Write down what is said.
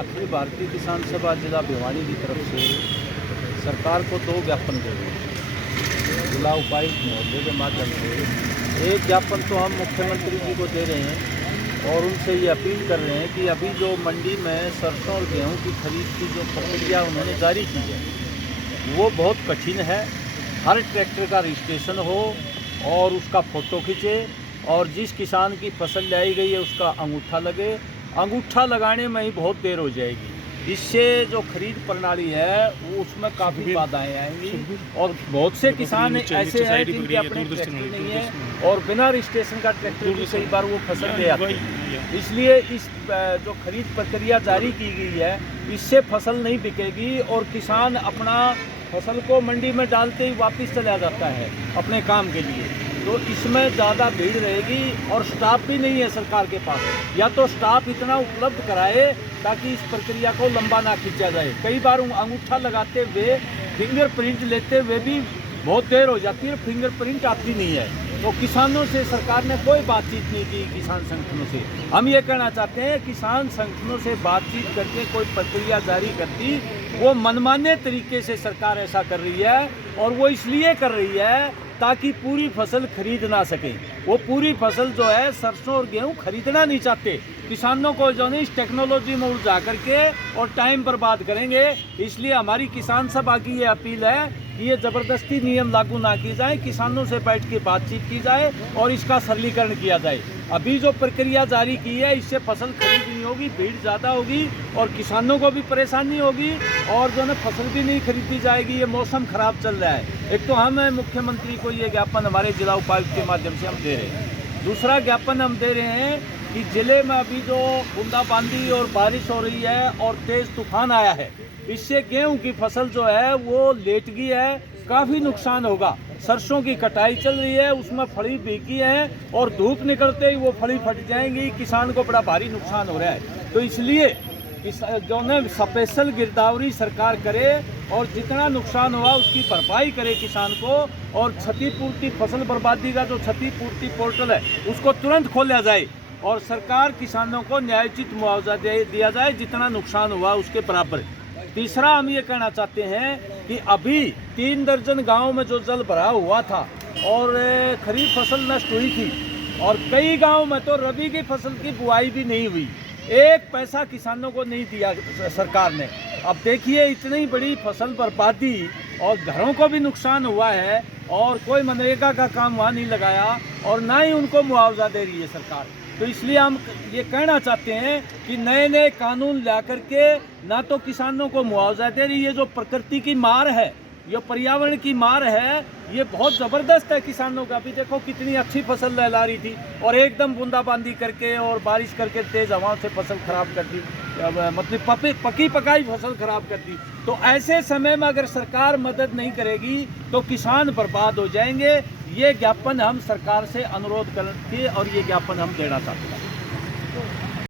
अखिल भारतीय किसान सभा जिला भिवानी की तरफ से सरकार को 2 ज्ञापन दे रहे हैं। जिला उपायुक्त महोदय के माध्यम से एक ज्ञापन तो हम मुख्यमंत्री जी को दे रहे हैं और उनसे ये अपील कर रहे हैं कि अभी जो मंडी में सरसों और गेहूं की खरीद की जो प्रक्रिया उन्होंने जारी की है वो बहुत कठिन है। हर ट्रैक्टर का रजिस्ट्रेशन हो और उसका फ़ोटो खींचे और जिस किसान की फसल लाई गई है उसका अंगूठा लगे। अंगूठा लगाने में ही बहुत देर हो जाएगी। इससे जो खरीद प्रणाली है वो उसमें काफ़ी बाधाएं आएंगी और बहुत से किसान ऐसे हैं जिनके अपने ट्रैक्टर नहीं है और बिना रजिस्ट्रेशन का ट्रैक्टर भी कई बार वो फसल ले आते हैं। इसलिए इस जो खरीद प्रक्रिया जारी की गई है इससे फसल नहीं बिकेगी और किसान अपना फसल को मंडी में डालते ही वापस चला जाता है अपने काम के लिए। तो इसमें ज़्यादा भीड़ रहेगी और स्टाफ भी नहीं है सरकार के पास। या तो स्टाफ इतना उपलब्ध कराए ताकि इस प्रक्रिया को लंबा ना खींचा जाए। कई बार अंगूठा लगाते हुए फिंगरप्रिंट लेते हुए भी बहुत देर हो जाती है, फिंगरप्रिंट आती नहीं है। तो किसानों से सरकार ने कोई बातचीत नहीं की। किसान संगठनों से हम ये कहना चाहते हैं किसान संगठनों से बातचीत करके कोई प्रक्रिया जारी करती, वो मनमाने तरीके से सरकार ऐसा कर रही है और वो इसलिए कर रही है ताकि पूरी फसल खरीद ना सके। वो पूरी फसल जो है सरसों और गेहूं खरीदना नहीं चाहते। किसानों को जो है इस टेक्नोलॉजी में उलझा करके और टाइम बर्बाद करेंगे। इसलिए हमारी किसान सभा की ये अपील है कि ये ज़बरदस्ती नियम लागू ना की जाए, किसानों से बैठ के बातचीत की जाए और इसका सरलीकरण किया जाए। अभी जो प्रक्रिया जारी की है इससे फसल खरीद नहीं होगी, भीड़ ज़्यादा होगी और किसानों को भी परेशानी होगी और जो है फसल भी नहीं खरीदी जाएगी। ये मौसम ख़राब चल रहा है। एक तो हम मुख्यमंत्री को ये ज्ञापन हमारे जिला उपायुक्त के माध्यम से हम दे रहे हैं। दूसरा ज्ञापन हम दे रहे हैं कि ज़िले में अभी जो बूंदाबांदी और बारिश हो रही है और तेज़ तूफान आया है इससे गेहूं की फसल जो है वो लेट गई है, काफ़ी नुकसान होगा। सरसों की कटाई चल रही है, उसमें फली भीगी है और धूप निकलते ही वो फली फट जाएंगी। किसान को बड़ा भारी नुकसान हो रहा है। तो इसलिए जो है स्पेशल गिरदावरी सरकार करे और जितना नुकसान हुआ उसकी भरपाई करे किसान को। और क्षतिपूर्ति फसल बर्बादी का जो क्षतिपूर्ति पोर्टल है उसको तुरंत खोला जाए और सरकार किसानों को न्यायोचित मुआवजा दिया जाए जितना नुकसान हुआ उसके बराबर। तीसरा हम ये कहना चाहते हैं कि अभी 3 दर्जन गाँव में जो जल भरा हुआ था और खरीफ फसल नष्ट हुई थी और कई गाँव में तो रबी की फसल की बुआई भी नहीं हुई। एक पैसा किसानों को नहीं दिया सरकार ने। अब देखिए इतनी बड़ी फसल बर्बादी और घरों को भी नुकसान हुआ है और कोई मनरेगा का काम वहाँ नहीं लगाया और ना ही उनको मुआवजा दे रही है सरकार। तो इसलिए हम ये कहना चाहते हैं कि नए नए कानून ला करके ना तो किसानों को मुआवजा दे रही है। जो प्रकृति की मार है, ये पर्यावरण की मार है, ये बहुत ज़बरदस्त है किसानों का। अभी देखो कितनी अच्छी फसल लहला रही थी और एकदम बूंदाबांदी करके और बारिश करके तेज़ हवाओं से फसल खराब कर दी, मतलब पकी पकाई फसल खराब कर दी। तो ऐसे समय में अगर सरकार मदद नहीं करेगी तो किसान बर्बाद हो जाएंगे। ये ज्ञापन हम सरकार से अनुरोध करके और ये ज्ञापन हम देना चाहते हैं।